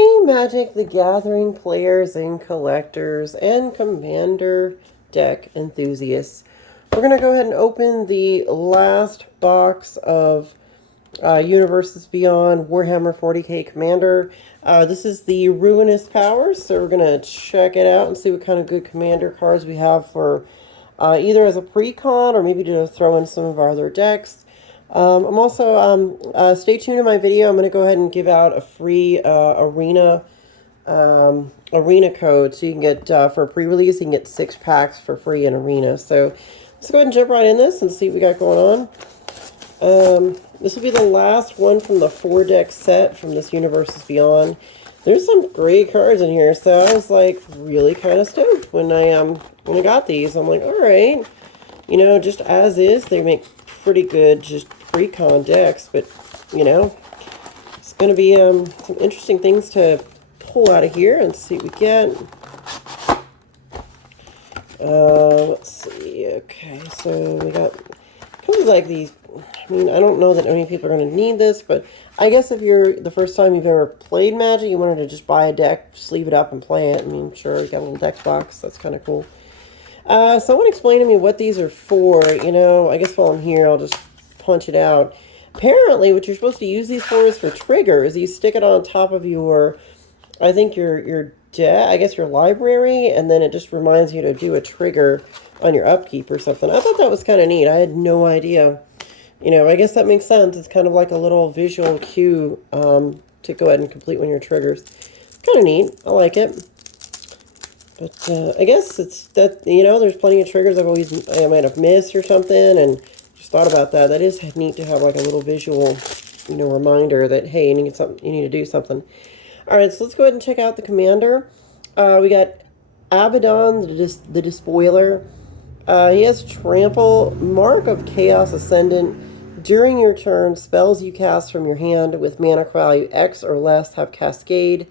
Hey Magic the Gathering players and collectors and Commander deck enthusiasts. We're going to go ahead and open the last box of Universes Beyond Warhammer 40k Commander. This is the Ruinous Powers, so we're going to check it out and see what kind of good Commander cards we have for either as a pre-con or maybe to throw in some of our other decks. I'm also, stay tuned in my video. I'm going to go ahead and give out a free arena code. So you can get, for a pre-release, you can get 6 packs for free in arena. So let's go ahead and jump right in this and see what we got going on. This will be the last one from the 4-deck set from this Universes Beyond. There's some great cards in here, so I was like really kind of stoked when I got these. I'm like, all right, you know, just as is, they make pretty good just pre-con decks, but you know, it's going to be some interesting things to pull out of here and see what we get. Let's see. Okay, so we got kind of like these. I mean, I don't know that many people are going to need this, but I guess if you're the first time you've ever played Magic, you wanted to just buy a deck, sleeve it up, and play it. I mean, sure, you got a little deck box. That's kind of cool. Someone explain to me what these are for. You know, I guess while I'm here, I'll just punch it out. Apparently, what you're supposed to use these for is for triggers. You stick it on top of your, I think your deck, I guess your library, and then it just reminds you to do a trigger on your upkeep or something. I thought that was kind of neat. I had no idea. You know, I guess that makes sense. It's kind of like a little visual cue to go ahead and complete one of your triggers. Kind of neat. I like it. But I guess it's that, you know, there's plenty of triggers I might have missed or something, and just thought about that. That is neat to have like a little visual, you know, reminder that, hey, you need to do something. All right, so let's go ahead and check out the commander. We got Abaddon, the Despoiler. He has Trample, Mark of Chaos Ascendant. During your turn, spells you cast from your hand with mana value X or less have Cascade.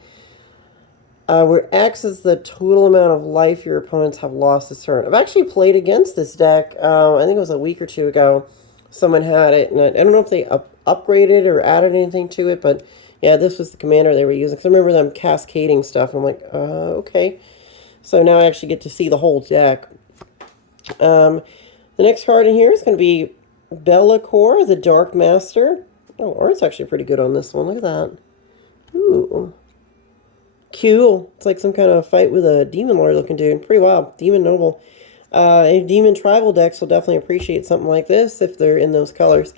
Where X is the total amount of life your opponents have lost this turn. I've actually played against this deck. I think it was a week or two ago. Someone had it, and I don't know if they upgraded or added anything to it, but yeah, this was the commander they were using. Because I remember them cascading stuff. I'm like, okay. So now I actually get to see the whole deck. The next card in here is going to be Be'lakor, the Dark Master. Oh, art's actually pretty good on this one. Look at that. Ooh. Cool. It's like some kind of fight with a demon lord looking dude. Pretty wild. Demon noble. Demon tribal decks will definitely appreciate something like this if they're in those colors.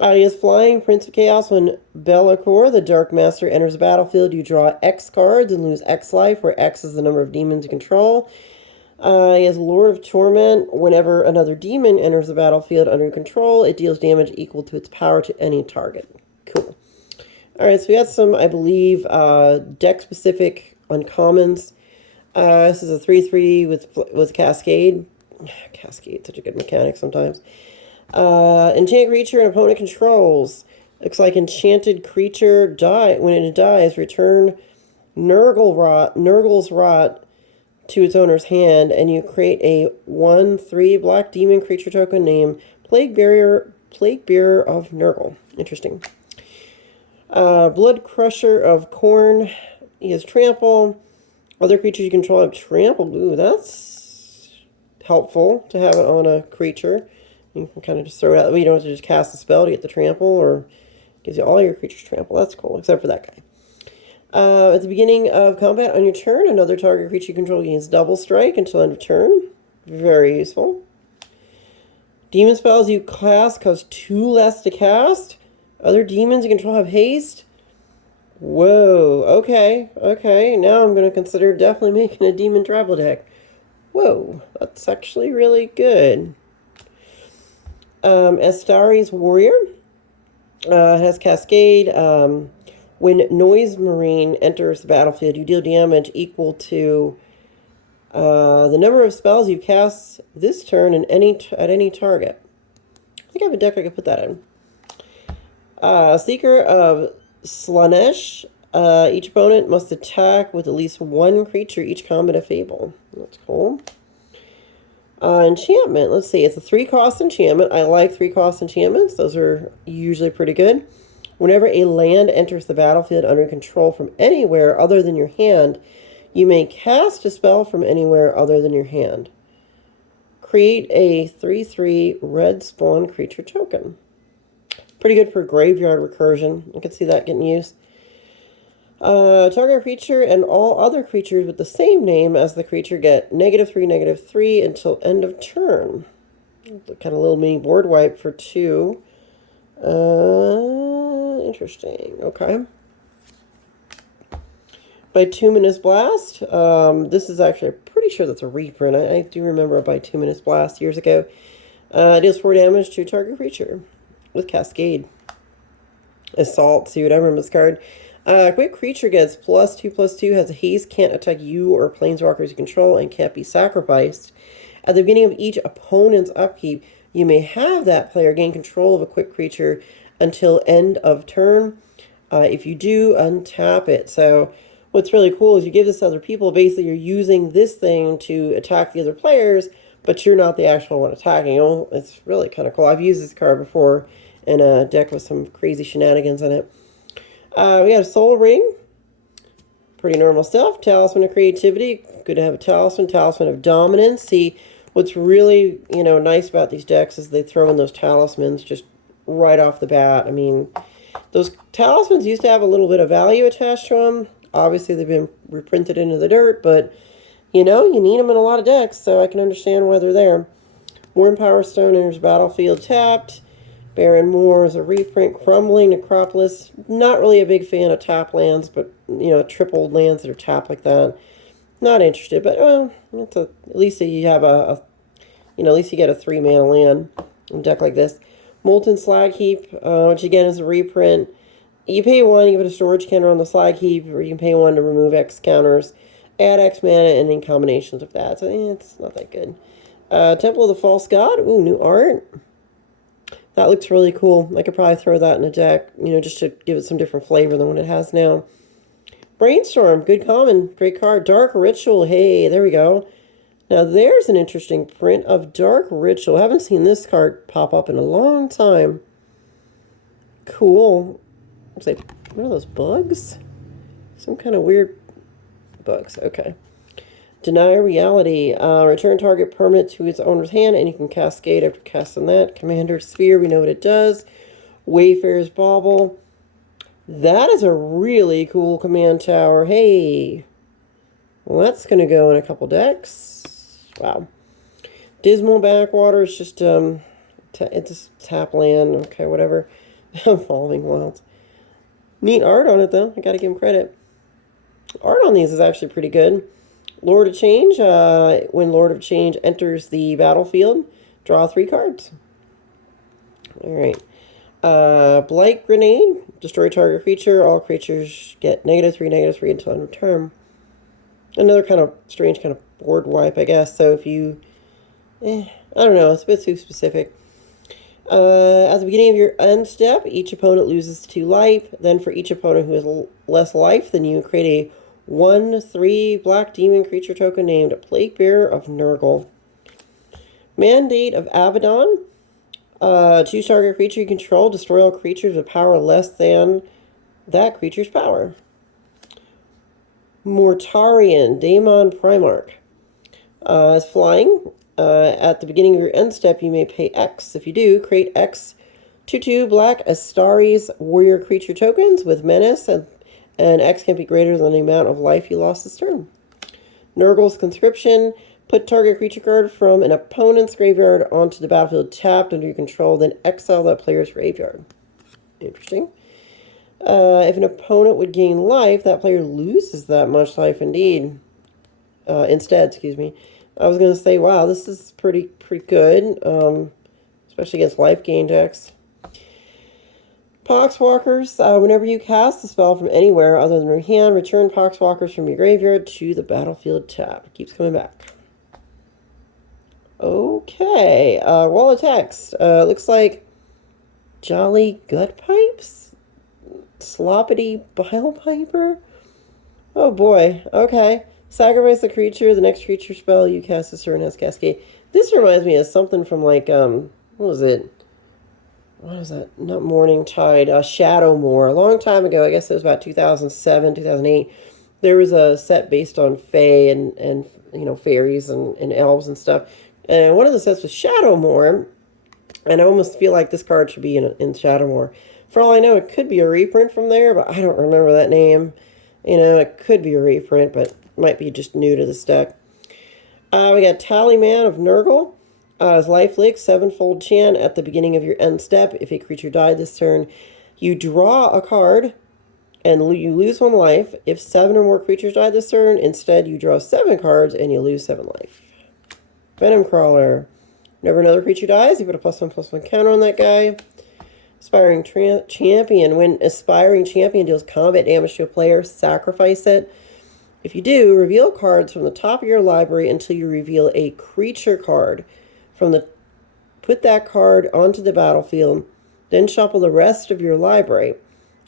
He has Flying, Prince of Chaos. When Be'lakor, the Dark Master, enters the battlefield, you draw X cards and lose X life, where X is the number of demons you control. He has Lord of Torment. Whenever another demon enters the battlefield under your control, it deals damage equal to its power to any target. Cool. Alright, so we got some, I believe, deck-specific uncommons. This is a 3/3 with Cascade. Cascade, such a good mechanic sometimes. Enchant creature an opponent controls. Looks like enchanted creature when it dies, return Nurgle's Rot to its owner's hand, and you create a 1/3 black demon creature token named Plague Bearer of Nurgle. Interesting. Blood Crusher of Khorne. He has Trample. Other creatures you control have Trample. Ooh, that's helpful to have it on a creature. You can kind of just throw it out. You don't have to just cast a spell to get the Trample, or gives you all your creatures Trample. That's cool, except for that guy. At the beginning of combat on your turn, another target creature you control gains double strike until end of turn. Very useful. Demon spells you cast cost 2 less to cast. Other demons you control have haste. Whoa, okay. Now I'm going to consider definitely making a demon tribal deck. Whoa, that's actually really good. Astari's Warrior. It has Cascade. When Noise Marine enters the battlefield, you deal damage equal to the number of spells you cast this turn at any target. I think I have a deck I could put that in. Seeker of Slaanesh. Each opponent must attack with at least one creature each combat of Fable. That's cool. Enchantment. Let's see. It's a 3-cost enchantment. I like 3-cost enchantments. Those are usually pretty good. Whenever a land enters the battlefield under control from anywhere other than your hand, you may cast a spell from anywhere other than your hand. Create a 3/3 red spawn creature token. Pretty good for graveyard recursion. I can see that getting used. Target creature and all other creatures with the same name as the creature get -3/-3 until end of turn. Kind of little mini board wipe for 2. Interesting. Okay. Bituminous Blast. This is actually, I'm pretty sure that's a reprint. I do remember a Bituminous Blast years ago. Deals 4 damage to target creature with Cascade. Assault. See what I remember this card. Quick creature gets +2/+2, has a haste, can't attack you or planeswalkers you control, and can't be sacrificed. At the beginning of each opponent's upkeep, you may have that player gain control of a quick creature until end of turn. If you do, untap it. So what's really cool is you give this to other people. Basically, you're using this thing to attack the other players, but you're not the actual one attacking. Oh, it's really kind of cool. I've used this card before in a deck with some crazy shenanigans in it. We got a Soul Ring. Pretty normal stuff. Talisman of Creativity. Good to have a Talisman. Talisman of Dominance. See, what's really, nice about these decks is they throw in those talismans just right off the bat. I mean, those talismans used to have a little bit of value attached to them. Obviously, they've been reprinted into the dirt, but, you need them in a lot of decks, so I can understand why they're there. Warhammer Power Stone enters battlefield tapped. Barren Moor is a reprint. Crumbling Necropolis. Not really a big fan of tap lands, but, triple lands that are tapped like that. Not interested, but, at least you have at least you get a 3-mana land in a deck like this. Molten Slag Heap, which again is a reprint. You pay 1, you put a storage counter on the slag heap, or you can pay 1 to remove X counters. Add X mana and in combinations of that. So, it's not that good. Temple of the False God. Ooh, new art. That looks really cool. I could probably throw that in a deck, just to give it some different flavor than what it has now. Brainstorm, good common, great card. Dark Ritual, hey, there we go. Now there's an interesting print of Dark Ritual. I haven't seen this card pop up in a long time. Cool. Looks like, what are those, bugs? Some kind of weird bugs, okay. Deny Reality. Return target permanent to its owner's hand, and you can cascade after casting that. Commander Sphere, we know what it does. Wayfarer's Bauble. That is a really cool command tower. Hey, well, that's going to go in a couple decks. Wow. Dismal Backwater is just, it's a tap land. Okay, whatever. Evolving Wilds. Neat art on it, though. I got to give him credit. Art on these is actually pretty good. Lord of Change. When Lord of Change enters the battlefield, draw 3 cards. All right. Blight Grenade. Destroy target creature. All creatures get -3/-3 until end of turn. Another kind of strange kind of board wipe, I guess. So if you... I don't know. It's a bit too specific. At the beginning of your end step, each opponent loses 2 life. Then for each opponent who has less life than you, create a 1/3 black demon creature token named Plague Bearer of Nurgle. Mandate of Abaddon. Choose target creature you control. Destroy all creatures with power less than that creature's power. Mortarion, Daemon Primarch. Is flying. At the beginning of your end step, you may pay X. If you do, create X 2/2 black Astaris warrior creature tokens with menace, and X can be greater than the amount of life you lost this turn. Nurgle's Conscription. Put target creature card from an opponent's graveyard onto the battlefield tapped under your control, then exile that player's graveyard. Interesting. If an opponent would gain life, that player loses that much life indeed. Instead, excuse me. I was going to say, wow, this is pretty good, especially against life gain decks. Poxwalkers. Whenever you cast a spell from anywhere other than your hand, return Poxwalkers from your graveyard to the battlefield tap. It keeps coming back. Okay. Wall of text. Looks like Jolly Gut Pipes? Sloppity Bile Piper? Oh boy. Okay. Sacrifice the creature. The next creature spell you cast this turn has Cascade. This reminds me of something from like, what was it? what is that? Not Morning Tide, Shadowmoor. A long time ago, I guess it was about 2007, 2008. There was a set based on fae and you know, fairies and elves and stuff. And one of the sets was Shadowmoor. And I almost feel like this card should be in Shadowmoor. For all I know, it could be a reprint from there, but I don't remember that name. You know, it could be a reprint, but might be just new to this deck. We got Tallyman of Nurgle. His life leak, 7-fold chant at the beginning of your end step. If a creature died this turn, you draw a card and you lose 1 life. If 7 or more creatures died this turn, instead you draw 7 cards and you lose 7 life. Venom Crawler. Whenever another creature dies, you put a +1/+1 counter on that guy. Aspiring Champion. When Aspiring Champion deals combat damage to a player, sacrifice it. If you do, reveal cards from the top of your library until you reveal a creature card. Put that card onto the battlefield, then shuffle the rest of your library.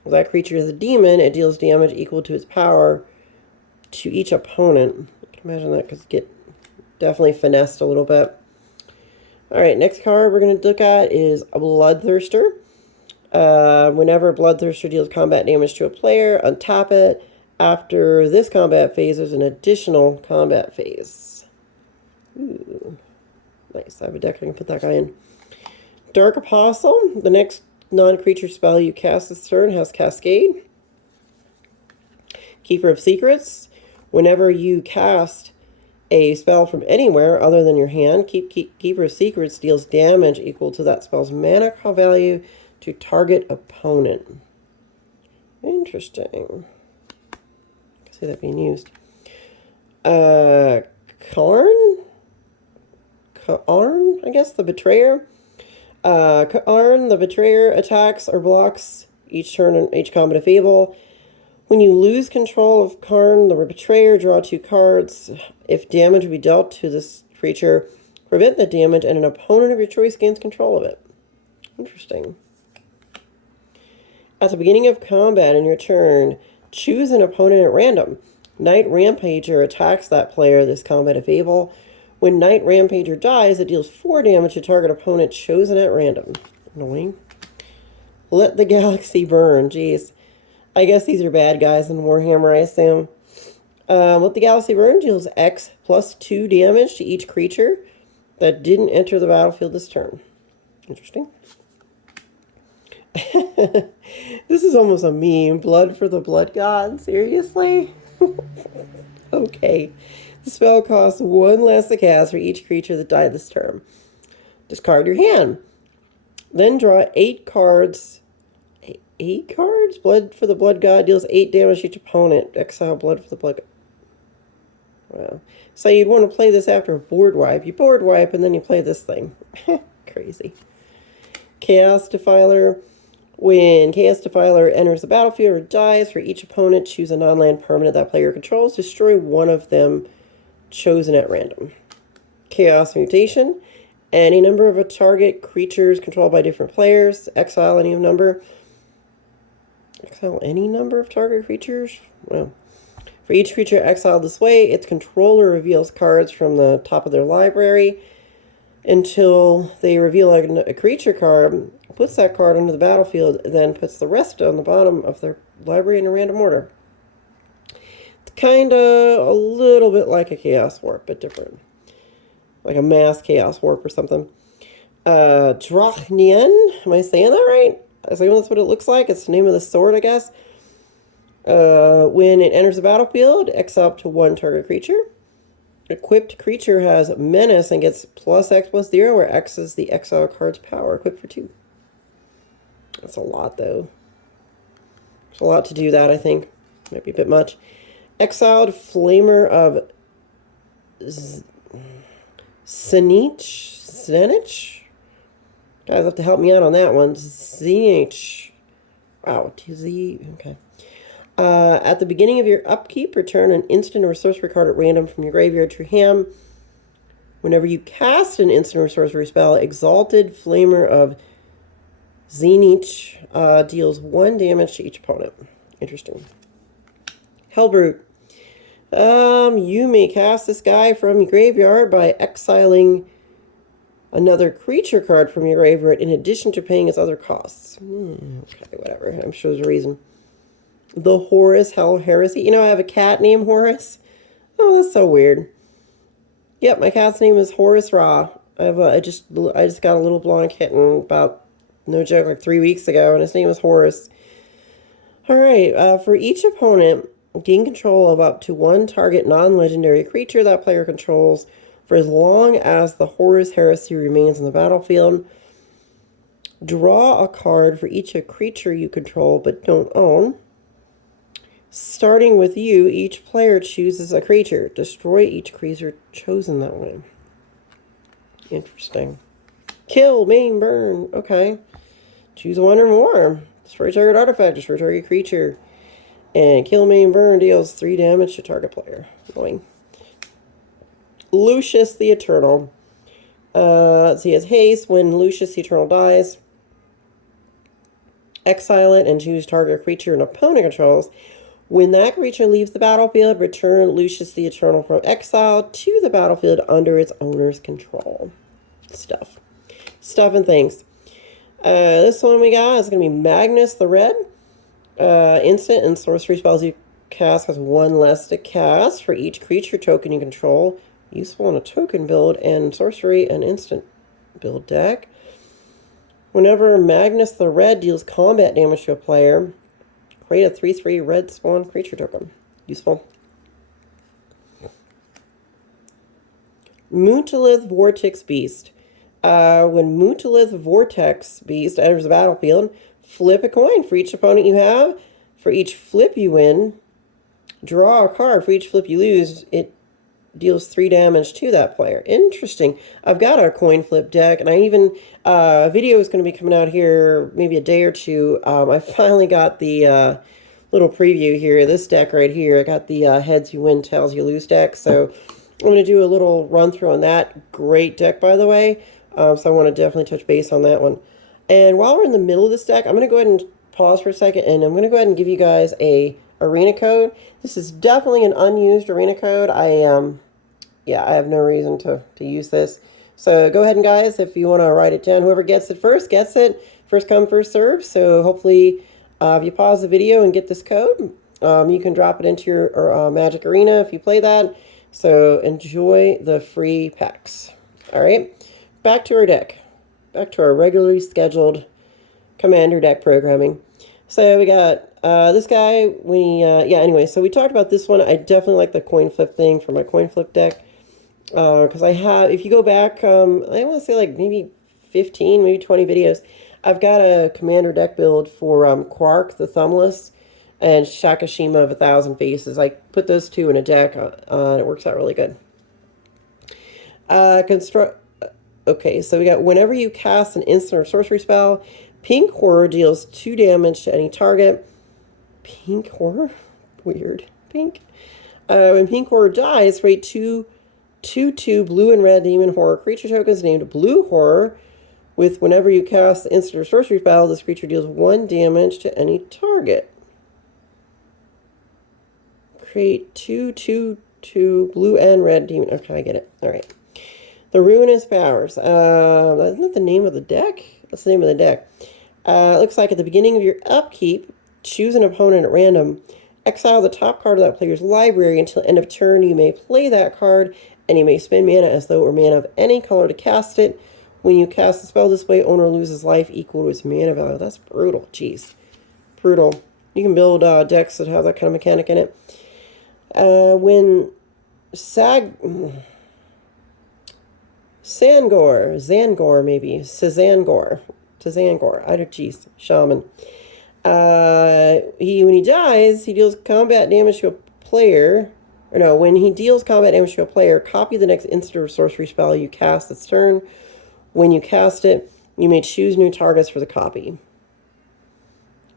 If that creature is a demon, it deals damage equal to its power to each opponent. I can imagine that because get definitely finessed a little bit. Alright, next card we're going to look at is a Bloodthirster. Whenever Bloodthirster deals combat damage to a player, untap it. After this combat phase, there's an additional combat phase. Ooh. Nice. I have a deck I can put that guy in. Dark Apostle. The next non-creature spell you cast this turn has Cascade. Keeper of Secrets. Whenever you cast a spell from anywhere other than your hand, Keeper of Secrets deals damage equal to that spell's mana value to target opponent. Interesting. I see that being used. Karn, I guess, the Betrayer. Karn, the Betrayer, attacks or blocks each turn in each combat of Fable. When you lose control of Karn, the Betrayer, draw 2 cards. If damage would be dealt to this creature, prevent the damage, and an opponent of your choice gains control of it. Interesting. At the beginning of combat in your turn, choose an opponent at random. Knight Rampager attacks that player this combat of Fable. When Knight Rampager dies, it deals 4 damage to target opponent chosen at random. Annoying. Let the Galaxy Burn. Jeez. I guess these are bad guys in Warhammer, I assume. Let the Galaxy Burn deals X plus 2 damage to each creature that didn't enter the battlefield this turn. Interesting. This is almost a meme. Blood for the Blood God. Seriously? Okay. The spell costs 1 less to cast for each creature that died this turn. Discard your hand. Then draw 8 cards. 8 cards? Blood for the Blood God deals 8 damage to each opponent. Exile Blood for the Blood God. Wow. So you'd want to play this after a board wipe. You board wipe and then you play this thing. Crazy. Chaos Defiler. When Chaos Defiler enters the battlefield or dies, for each opponent, choose a non-land permanent that player controls. Destroy one of them chosen at random. Chaos Mutation. Any number of a target creatures controlled by different players. Exile any number. Exile any number of target creatures? Well, for each creature exiled this way, its controller reveals cards from the top of their library until they reveal a creature card, puts that card onto the battlefield, then puts the rest on the bottom of their library in a random order. It's kind of a little bit like a Chaos Warp, but different. Like a mass Chaos Warp or something. Drachnien, am I saying that right? I think that's what it looks like. It's the name of the sword, I guess. When it enters the battlefield, exile up to 1 target creature. Equipped creature has Menace and gets +X+0, where X is the exile card's power. Equipped for 2. That's a lot, though. There's a lot to do that, I think. Might be a bit much. Exiled Flamer of Zenich? Guys have to help me out on that one. Zenich. Wow, TZ. Okay. At the beginning of your upkeep, return an instant or sorcery card at random from your graveyard to your hand. Whenever you cast an instant or sorcery spell, Exalted Flamer of Zenich deals 1 damage to each opponent. Interesting. Hellbrute. You may cast this guy from your graveyard by exiling another creature card from your graveyard in addition to paying its other costs. Okay, whatever. I'm sure there's a reason. The Horus Hell Heresy. You know, I have a cat named Horus. Oh, that's so weird. Yep, my cat's name is Horus Ra. I just got a little blonde kitten about, no joke, like 3 weeks ago, and his name is Horus. All right, for each opponent, gain control of up to one target non-legendary creature that player controls for as long as the Horus Heresy remains on the battlefield. Draw a card for each creature you control but don't own. Starting with you, each player chooses a creature. Destroy each creature chosen that way. Interesting. Kill, maim, burn. Okay. Choose one or more. Destroy target artifact. Destroy target creature. And kill, maim, burn deals 3 damage to target player. Annoying. Lucius the Eternal. Let's see. He has haste. When Lucius the Eternal dies, exile it and choose target creature an opponent controls. When that creature leaves the battlefield, return Lucius the Eternal from exile to the battlefield under its owner's control. Stuff and things. This one we got is going to be Magnus the Red. Instant and sorcery spells you cast has 1 less to cast for each creature token you control. Useful in a token build and sorcery and instant build deck. Whenever Magnus the Red deals combat damage to a player, create a 3/3 red spawn creature token. Useful. Mutalith Vortex Beast. When Mutalith Vortex Beast enters the battlefield, flip a coin for each opponent you have. For each flip you win, draw a card. For each flip you lose, it deals 3 damage to that player. Interesting. I've got a coin flip deck, and I even, a video is going to be coming out here maybe a day or two. I finally got the little preview here. This deck right here, I got the heads you win, tails you lose deck. So I'm going to do a little run through on that. Great deck, by the way. So I want to definitely touch base on that one. And while we're in the middle of this deck, I'm going to go ahead and pause for a second, and I'm going to go ahead and give you guys a arena code. This is definitely an unused arena code. Yeah, I have no reason to use this. So go ahead and guys, if you want to write it down, whoever gets it first gets it. First come, first serve. So hopefully if you pause the video and get this code, you can drop it into your Magic Arena if you play that. So enjoy the free packs. All right, back to our deck. Back to our regularly scheduled Commander deck programming. So we got this guy. Yeah, anyway, so we talked about this one. I definitely like the coin flip thing for my coin flip deck. Because I have, if you go back, I want to say like maybe 15, maybe 20 videos, I've got a Commander deck build for Quark the Thumbless and Shakashima of 1,000 Faces. I put those two in a deck, and it works out really good. Okay, so we got whenever you cast an instant or sorcery spell, Pink Horror deals 2 damage to any target. Pink Horror? Weird. Pink. When Pink Horror dies, rate 2 blue and red demon horror creature tokens named Blue Horror. With whenever you cast the instant or sorcery spell, this creature deals 1 damage to any target. Create 2 blue and red demon. Okay, I get it. All right. The Ruinous Powers. Isn't that the name of the deck? That's the name of the deck. Looks like at the beginning of your upkeep, choose an opponent at random. Exile the top card of that player's library until end of turn. You may play that card, and you may spend mana as though it were mana of any color to cast it. When you cast the spell this way, owner loses life equal to its mana value. That's brutal. Jeez. Brutal. You can build decks that have that kind of mechanic in it. When Zangor, maybe. Sazangor. I don't, jeez. Shaman. When he dies, he deals combat damage to a player. Or no, when he deals combat damage to a player, copy the next instant or sorcery spell you cast this turn. When you cast it, you may choose new targets for the copy.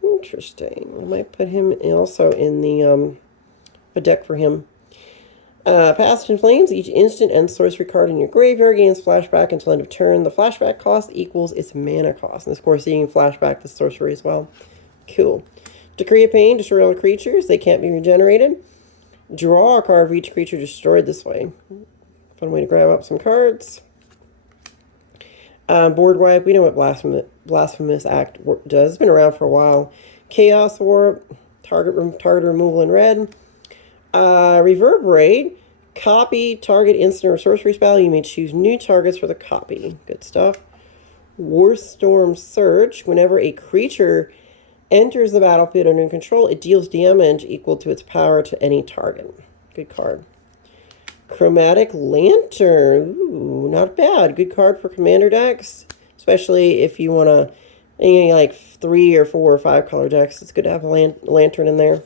Interesting. I might put him also in the a deck for him. Past in Flames, each instant and sorcery card in your graveyard gains flashback until end of turn. The flashback cost equals its mana cost. And of course, you can flashback the sorcery as well. Cool. Decree of Pain, destroy all creatures. They can't be regenerated. Draw a card for each creature destroyed this way. Fun way to grab up some cards. Board wipe. We know what Blasphemous Act does. It's been around for a while. Chaos Warp. Target removal in red. Reverberate. Copy target instant or sorcery spell. You may choose new targets for the copy. Good stuff. Warstorm Surge. Whenever a creature enters the battlefield under control, it deals damage equal to its power to any target. Good card. Chromatic Lantern. Ooh, not bad. Good card for commander decks, especially if you want to, like 3 or 4 or 5 color decks. It's good to have a lantern in there.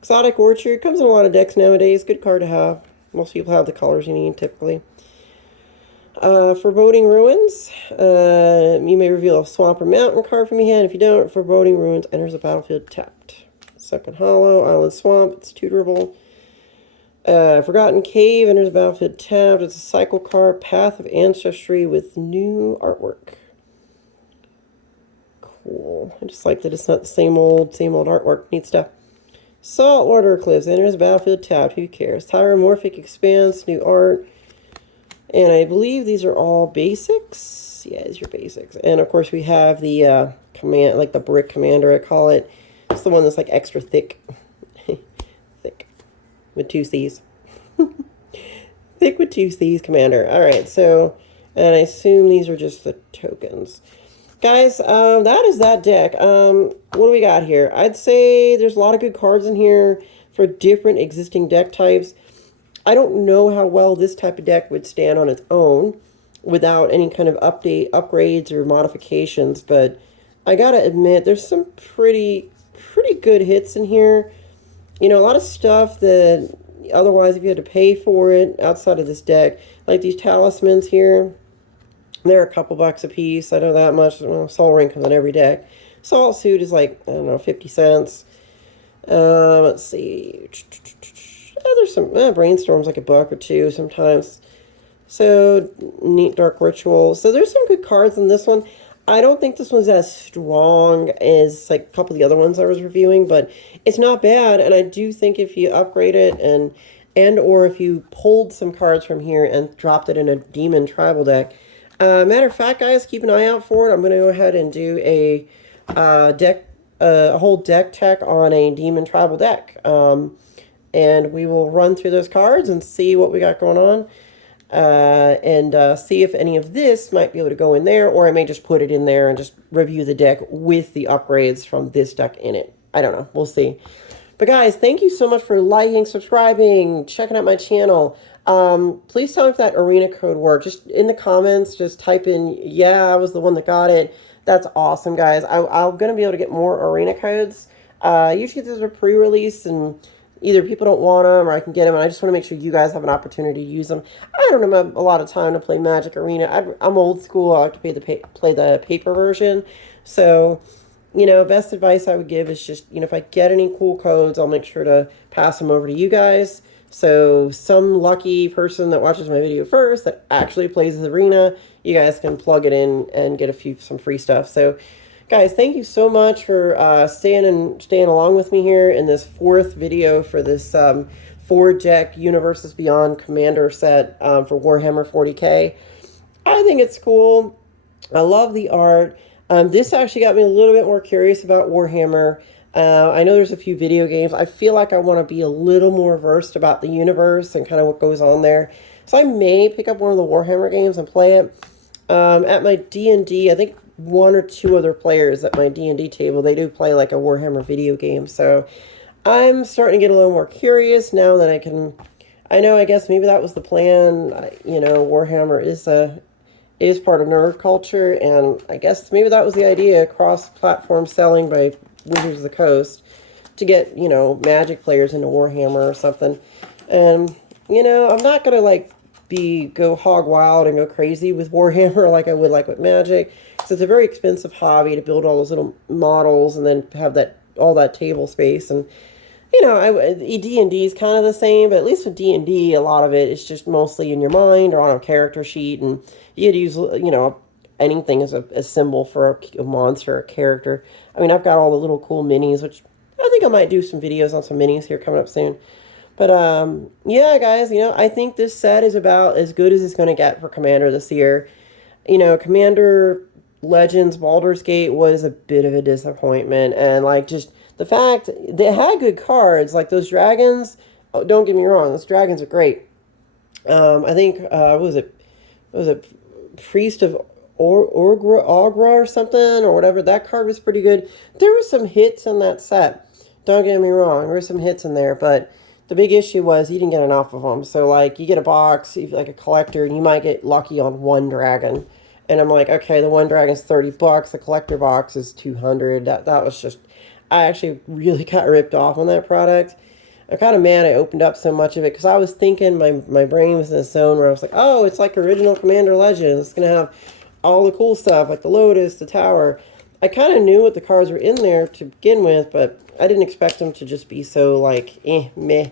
Exotic Orchard comes in a lot of decks nowadays. Good card to have. Most people have the colors you need typically. Foreboding Ruins. You may reveal a swamp or mountain card from your hand. If you don't, Foreboding Ruins enters the battlefield tapped. Second Hollow, Island Swamp. It's tutorable. Forgotten Cave enters the battlefield tapped. It's a cycle card. Path of Ancestry with new artwork. Cool. I just like that it's not the same old artwork. Neat stuff. Saltwater Cliffs enters the battlefield tapped. Who cares? Tyromorphic Expanse, new art. And I believe these are all basics. Yeah, these are basics. And of course we have the command, like the brick commander, I call it. It's the one that's like extra thick. Thick. With 2 C's. Thick with 2 C's commander. Alright, so, and I assume these are just the tokens. Guys, that is that deck. What do we got here? I'd say there's a lot of good cards in here for different existing deck types. I don't know how well this type of deck would stand on its own without any kind of upgrades or modifications, but I gotta admit there's some pretty good hits in here. You know, a lot of stuff that otherwise if you had to pay for it outside of this deck, like these talismans here, they're a couple bucks a piece. I know that much. Well, Soul Ring comes on every deck. Salt Suit is like, I don't know, 50 cents. Let's see. There's some Brainstorm's like $1 or $2 sometimes. So neat Dark Ritual. So there's some good cards in this one. I don't think this one's as strong as like a couple of the other ones I was reviewing, but it's not bad. And I do think if you upgrade it and or if you pulled some cards from here and dropped it in a Demon Tribal deck. Matter of fact, guys, keep an eye out for it. I'm going to go ahead and do a whole deck tech on a Demon Tribal deck. And we will run through those cards and see what we got going on. And see if any of this might be able to go in there, or I may just put it in there and just review the deck with the upgrades from this deck in it. I don't know. We'll see. But guys, thank you so much for liking, subscribing, checking out my channel. Please tell me if that arena code worked. Just in the comments, just type in, yeah, I was the one that got it. That's awesome, guys. I'm going to be able to get more arena codes. Usually those are pre-release and either people don't want them or I can get them, and I just want to make sure you guys have an opportunity to use them. I don't have a lot of time to play Magic Arena. I'm old school. I like to play the paper version. So, you know, best advice I would give is just, you know, if I get any cool codes, I'll make sure to pass them over to you guys. So some lucky person that watches my video first that actually plays the arena, you guys can plug it in and get some free stuff. So guys, thank you so much for staying along with me here in this 4th video for this 4-deck Universes Beyond Commander set for Warhammer 40k. I think it's cool. I love the art. This actually got me a little bit more curious about Warhammer. I know there's a few video games. I feel like I want to be a little more versed about the universe and kind of what goes on there. So I may pick up one of the Warhammer games and play it. At my D&D, I think 1 or 2 other players at my D&D table, they do play like a Warhammer video game. So I'm starting to get a little more curious now that I guess maybe that was the plan. You know, Warhammer is part of nerd culture, and I guess maybe that was the idea, cross-platform selling by Wizards of the Coast to get, you know, Magic players into Warhammer or something. And, you know, I'm not going to like go hog wild and go crazy with Warhammer like I would like with Magic, because it's a very expensive hobby to build all those little models and then have all that table space. And you know, D&D is kind of the same, but at least with D&D, a lot of it is just mostly in your mind or on a character sheet, and you had to use, you know, anything as a symbol for a monster, a character. I mean, I've got all the little cool minis, which I think I might do some videos on some minis here coming up soon. But, yeah, guys, you know, I think this set is about as good as it's going to get for Commander this year. you know, Commander Legends Baldur's Gate was a bit of a disappointment, and like just the fact they had good cards, like those dragons. Oh, don't get me wrong, those dragons are great. I think what was it? What was it Priest of Agra or something or whatever? That card was pretty good. There were some hits in that set. Don't get me wrong, there were some hits in there, but the big issue was you didn't get enough of them. So like you get a box, like a collector, and you might get lucky on one dragon. And I'm like, okay, the one dragon's $30. The collector box is 200. That was just, I actually really got ripped off on that product. I'm kind of mad I opened up so much of it because I was thinking my brain was in a zone where I was like, oh, it's like original Commander Legends. It's going to have all the cool stuff like the Lotus, the Tower. I kind of knew what the cards were in there to begin with, but I didn't expect them to just be so like, meh.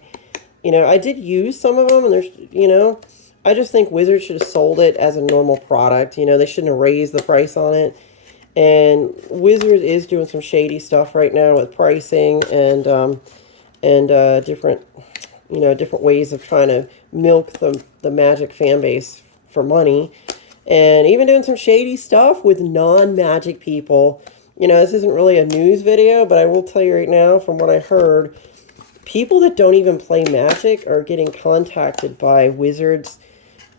You know, I did use some of them, and there's, you know, I just think Wizards should have sold it as a normal product. You know, they shouldn't have raised the price on it. And Wizards is doing some shady stuff right now with pricing and different, you know, different ways of trying to milk the Magic fan base for money. And even doing some shady stuff with non-Magic people. You know, this isn't really a news video, but I will tell you right now, from what I heard, people that don't even play Magic are getting contacted by Wizards.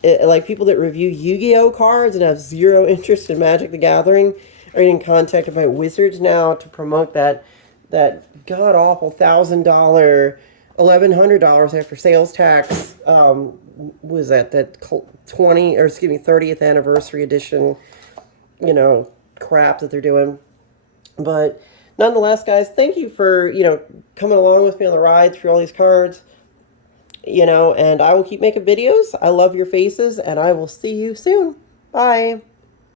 Like people that review Yu-Gi-Oh cards and have zero interest in Magic the Gathering are getting contacted by Wizards now to promote that god-awful $1,000, $1,100 after sales tax, was that 30th anniversary edition, you know, crap that they're doing. But nonetheless, guys, thank you for, you know, coming along with me on the ride through all these cards, you know, and I will keep making videos. I love your faces, and I will see you soon. Bye.